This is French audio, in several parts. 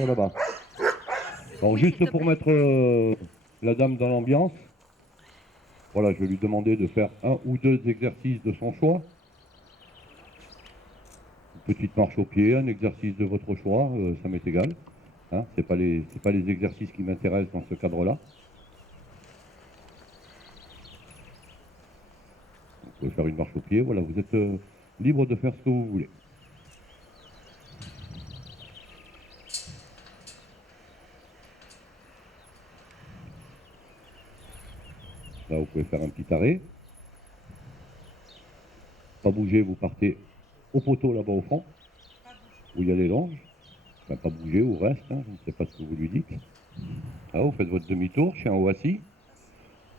sur là-bas. Alors juste pour mettre la dame dans l'ambiance, voilà, je vais lui demander de faire un ou deux exercices de son choix. Une petite marche au pied, un exercice de votre choix, ça m'est égal. Hein, c'est pas les exercices qui m'intéressent dans ce cadre-là. Vous pouvez faire une marche au pied, voilà, vous êtes libre de faire ce que vous voulez. Là, vous pouvez faire un petit arrêt. Pas bouger, vous partez au poteau là-bas au fond, où il y a les longes. Enfin, pas bouger ou reste, hein, je ne sais pas ce que vous lui dites. Là, vous faites votre demi-tour, chien haut assis.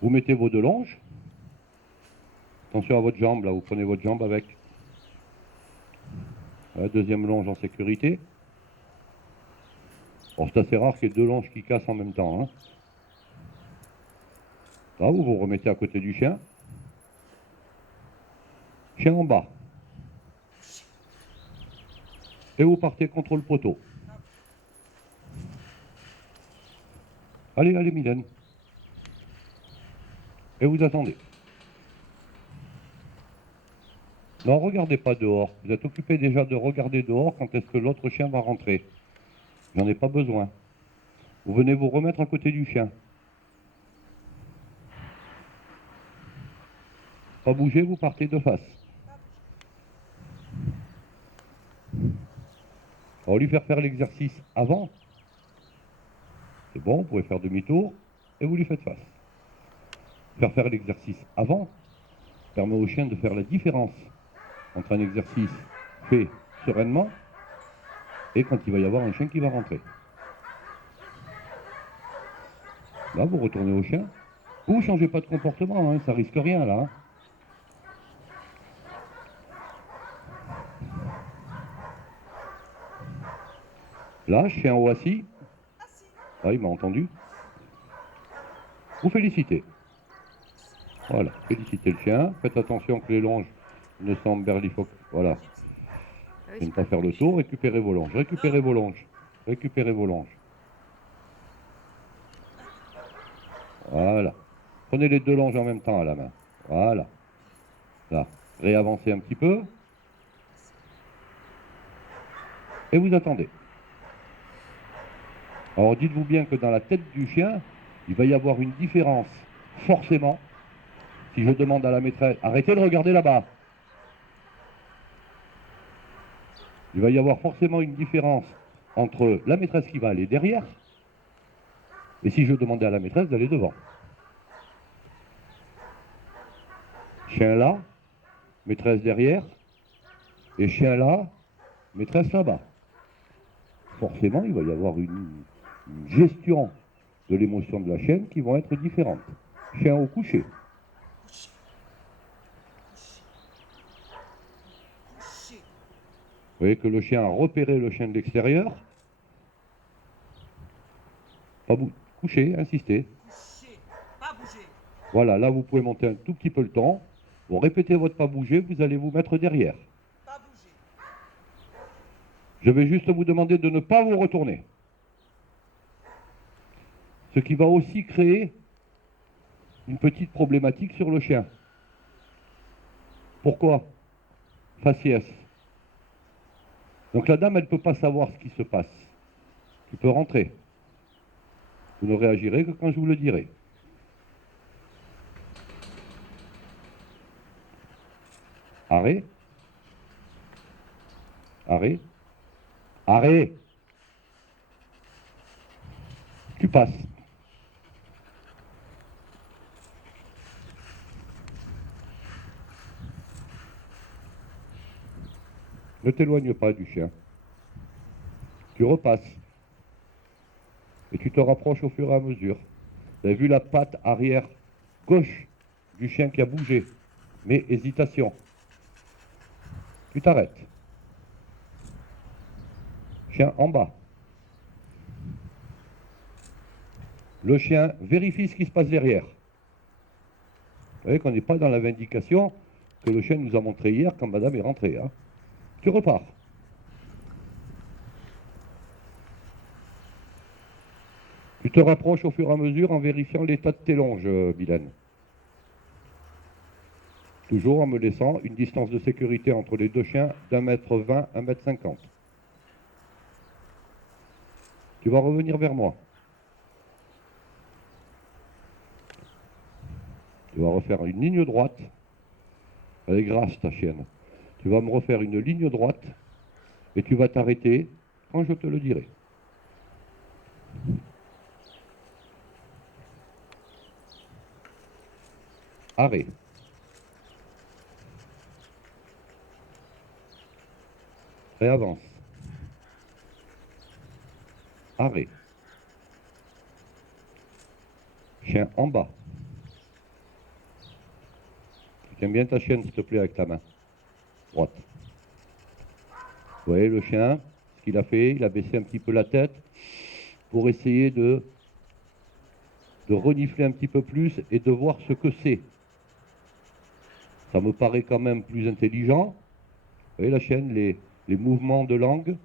Vous mettez vos deux longes. Attention à votre jambe, là, vous prenez votre jambe avec. La deuxième longe en sécurité. Bon, c'est assez rare qu'il y ait deux longes qui cassent en même temps. Hein. Là, vous vous remettez à côté du chien. Chien en bas. Et vous partez contre le poteau. Allez, allez, Mylène. Et vous attendez. Non, regardez pas dehors. Vous êtes occupé déjà de regarder dehors quand est-ce que l'autre chien va rentrer. J'en ai pas besoin. Vous venez vous remettre à côté du chien. Pas bouger, vous partez de face. On va lui faire l'exercice avant. C'est bon, vous pouvez faire demi-tour et vous lui faites face. Faire l'exercice avant permet au chien de faire la différence entre un exercice fait sereinement et quand il va y avoir un chien qui va rentrer. Là, vous retournez au chien. Vous ne changez pas de comportement, hein, ça risque rien là. Hein. Là, chien haut assis. Ah, il m'a entendu. Vous félicitez. Voilà, félicitez le chien. Faites attention que les longes ne s'emberlifont. Voilà. Et ne pas faire le tour. Récupérez vos longes. Récupérez vos longes. Récupérez vos longes. Voilà. Prenez les deux longes en même temps à la main. Voilà. Là. Réavancez un petit peu. Et vous attendez. Alors dites-vous bien que dans la tête du chien, il va y avoir une différence, forcément. Si je demande à la maîtresse, arrêtez de regarder là-bas. Il va y avoir forcément une différence entre la maîtresse qui va aller derrière et si je demandais à la maîtresse d'aller devant. Chien là, maîtresse derrière, et chien là, maîtresse là-bas. Forcément, il va y avoir une gestion de l'émotion de la chienne qui vont être différentes. Chien au coucher. Vous voyez que le chien a repéré le chien de l'extérieur. Pas coucher, insistez. Pas bouger. Voilà, là vous pouvez monter un tout petit peu le temps. Vous répétez votre pas bouger, vous allez vous mettre derrière. Pas bouger. Je vais juste vous demander de ne pas vous retourner. Ce qui va aussi créer une petite problématique sur le chien. Pourquoi? Faciès. Donc la dame, elle ne peut pas savoir ce qui se passe. Tu peux rentrer. Vous ne réagirez que quand je vous le dirai. Arrêt. Arrêt. Arrêt. Tu passes. Ne t'éloigne pas du chien. Tu repasses. Et tu te rapproches au fur et à mesure. Vous avez vu la patte arrière gauche du chien qui a bougé. Mais hésitation. Tu t'arrêtes. Chien en bas. Le chien vérifie ce qui se passe derrière. Vous voyez qu'on n'est pas dans la vindication que le chien nous a montré hier quand madame est rentrée. Hein. Tu repars. Tu te rapproches au fur et à mesure en vérifiant l'état de tes longes, Mylène. Toujours en me laissant une distance de sécurité entre les deux chiens d'1,20 m, 1,50 m. Tu vas revenir vers moi. Tu vas refaire une ligne droite. Elle est grasse, ta chienne. Tu vas me refaire une ligne droite et tu vas t'arrêter quand je te le dirai. Arrêt. Réavance. Arrêt. Chien en bas. Tu tiens bien ta chienne, s'il te plaît, avec ta main droite. Vous voyez le chien, ce qu'il a fait, il a baissé un petit peu la tête pour essayer de renifler un petit peu plus et de voir ce que c'est. Ça me paraît quand même plus intelligent. Vous voyez la chienne, les mouvements de langue,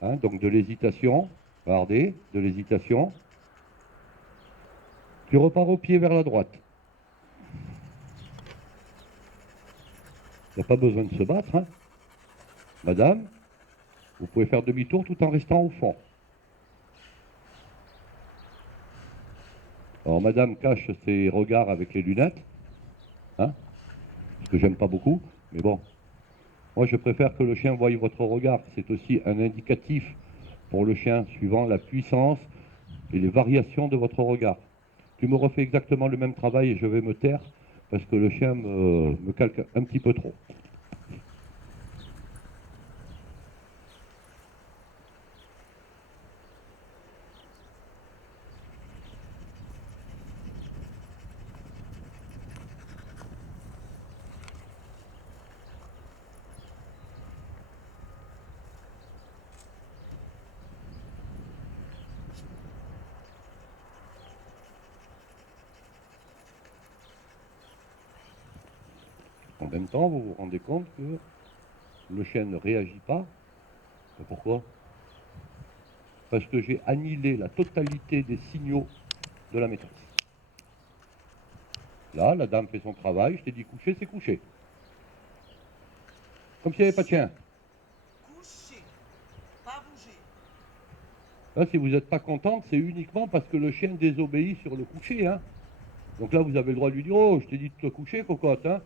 hein, donc de l'hésitation. Regardez, de l'hésitation. Tu repars au pied vers la droite. Il n'y a pas besoin de se battre, hein. Madame, vous pouvez faire demi-tour tout en restant au fond. Alors madame cache ses regards avec les lunettes, hein, ce que j'aime pas beaucoup, mais bon. Moi je préfère que le chien voie votre regard, c'est aussi un indicatif pour le chien suivant la puissance et les variations de votre regard. Tu me refais exactement le même travail et je vais me taire parce que le chien me calque un petit peu trop. En même temps, vous vous rendez compte que le chien ne réagit pas. Pourquoi? Parce que j'ai annihilé la totalité des signaux de la maîtresse. Là, la dame fait son travail, je t'ai dit coucher, c'est coucher. Comme s'il n'y avait pas de chien. Coucher. Pas bouger. Là, si vous n'êtes pas contente, c'est uniquement parce que le chien désobéit sur le coucher, hein. Donc là, vous avez le droit de lui dire, oh, je t'ai dit de te coucher, cocotte, hein.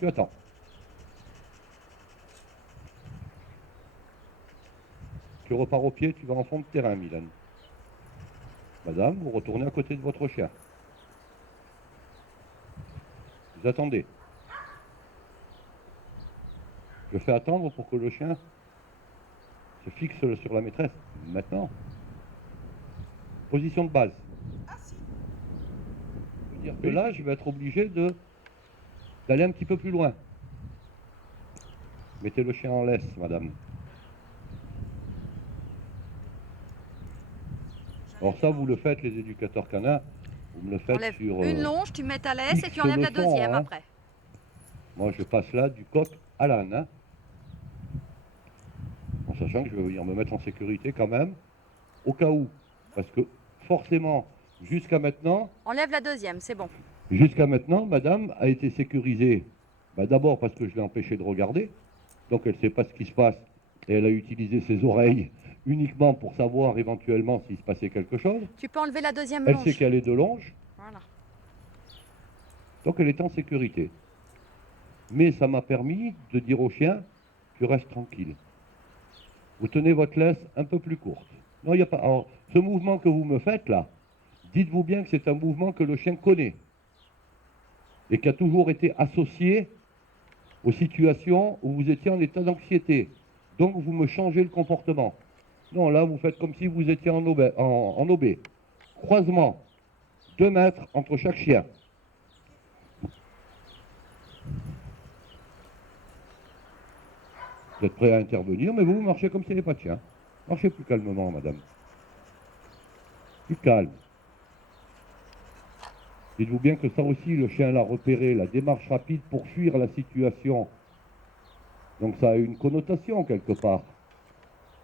Tu attends. Tu repars au pied, tu vas en fond de terrain, Mylène. Madame, vous retournez à côté de votre chien. Vous attendez. Je fais attendre pour que le chien se fixe sur la maîtresse. Maintenant. Position de base. Assis. Ça veut dire que là, je vais être obligé d'aller un petit peu plus loin. Mettez le chien en laisse, madame. Alors ça, vous le faites, les éducateurs canins, vous me le faites Enlève sur... une longe, tu mets ta laisse et X tu enlèves la leçons, deuxième hein. après. Moi, je passe là du coq à l'âne, hein. En sachant que je vais venir me mettre en sécurité quand même, au cas où. Parce que forcément, jusqu'à maintenant, Enlève la deuxième, c'est bon. madame a été sécurisée. D'abord parce que je l'ai empêchée de regarder, donc elle ne sait pas ce qui se passe, et elle a utilisé ses oreilles uniquement pour savoir éventuellement s'il se passait quelque chose. Tu peux enlever la deuxième Elle longe. sait qu'elle est de longe, Voilà. donc elle est en sécurité. Mais ça m'a permis de dire au chien, tu restes tranquille. Vous tenez votre laisse un peu plus courte. Non, il n'y a pas... Alors, ce mouvement que vous me faites là, dites-vous bien que c'est un mouvement que le chien connaît et qui a toujours été associé aux situations où vous étiez en état d'anxiété. Donc vous me changez le comportement. Non, là vous faites comme si vous étiez en obé. Croisement, 2 mètres entre chaque chien. Vous êtes prêt à intervenir, mais vous marchez comme s'il n'y avait pas de chien. Marchez plus calmement, madame. Plus calme. Dites-vous bien que ça aussi, le chien l'a repéré, la démarche rapide pour fuir la situation. Donc ça a une connotation quelque part.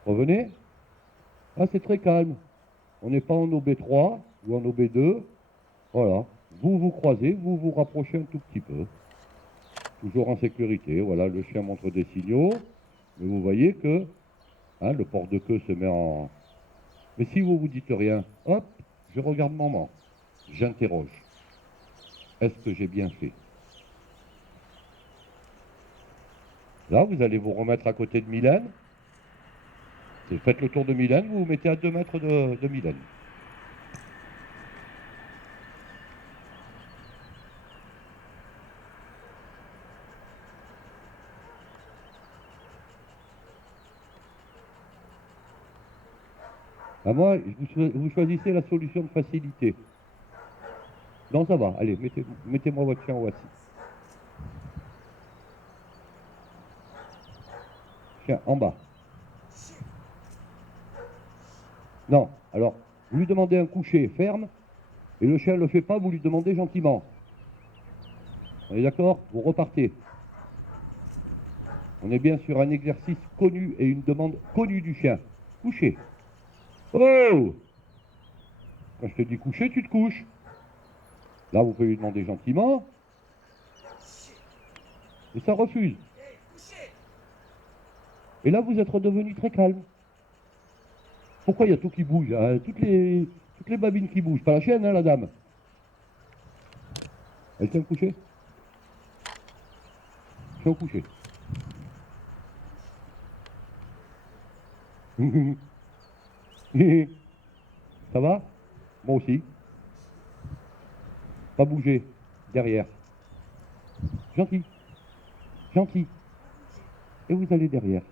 Revenez. Ah, c'est très calme. On n'est pas en OB3 ou en OB2. Voilà. Vous vous croisez, vous vous rapprochez un tout petit peu. Toujours en sécurité. Voilà, le chien montre des signaux. Mais vous voyez que le port de queue se met en... Mais si vous vous dites rien, hop, je regarde maman. J'interroge. Est-ce que j'ai bien fait? Là, vous allez vous remettre à côté de Mylène. Faites le tour de Mylène, vous vous mettez à 2 mètres de Mylène. À moi, vous choisissez la solution de facilité. Non, ça va. Allez, mettez-moi votre chien au assis. Chien, en bas. Non, alors, vous lui demandez un coucher ferme, et le chien ne le fait pas, vous lui demandez gentiment. On est d'accord? Vous repartez. On est bien sur un exercice connu et une demande connue du chien. Coucher. Oh! Quand je te dis coucher, tu te couches. Là, vous pouvez lui demander gentiment. Et ça refuse. Et là, vous êtes redevenu très calme. Pourquoi il y a tout qui bouge, hein? Toutes les babines qui bougent. Pas la chienne, hein, la dame. Elle tient couché? Chien au coucher. Ça va? Moi aussi. Pas bouger. Derrière. Gentil. Gentil. Et vous allez derrière.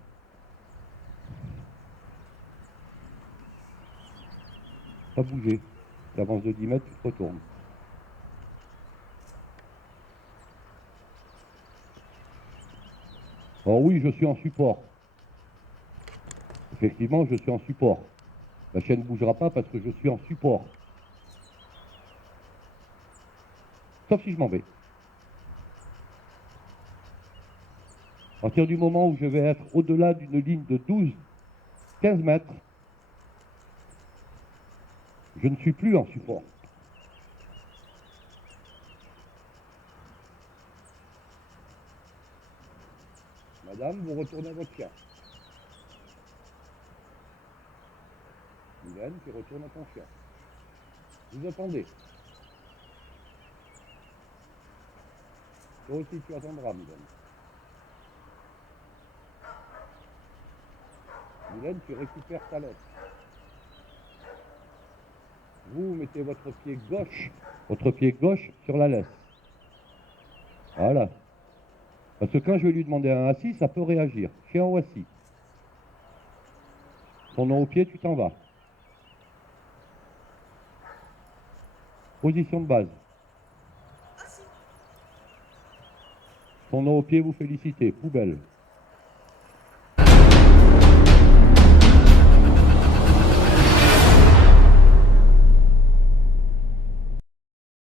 Pas bouger. Tu avances de 10 mètres, tu te retournes. Oh oui, je suis en support. Effectivement, je suis en support. La chienne ne bougera pas parce que je suis en support. Sauf si je m'en vais. À partir du moment où je vais être au-delà d'une ligne de 12-15 mètres, je ne suis plus en support. Madame, vous retournez à votre chien. Mylène, tu retournes à ton chien. Vous attendez. Toi aussi, tu attendras, Mylène. Mylène, tu récupères ta lettre. Vous mettez votre pied gauche sur la laisse. Voilà. Parce que quand je vais lui demander un assis, ça peut réagir. Chien ou assis. Ton nom au pied, tu t'en vas. Position de base. Son nom au pied, vous félicitez. Poubelle.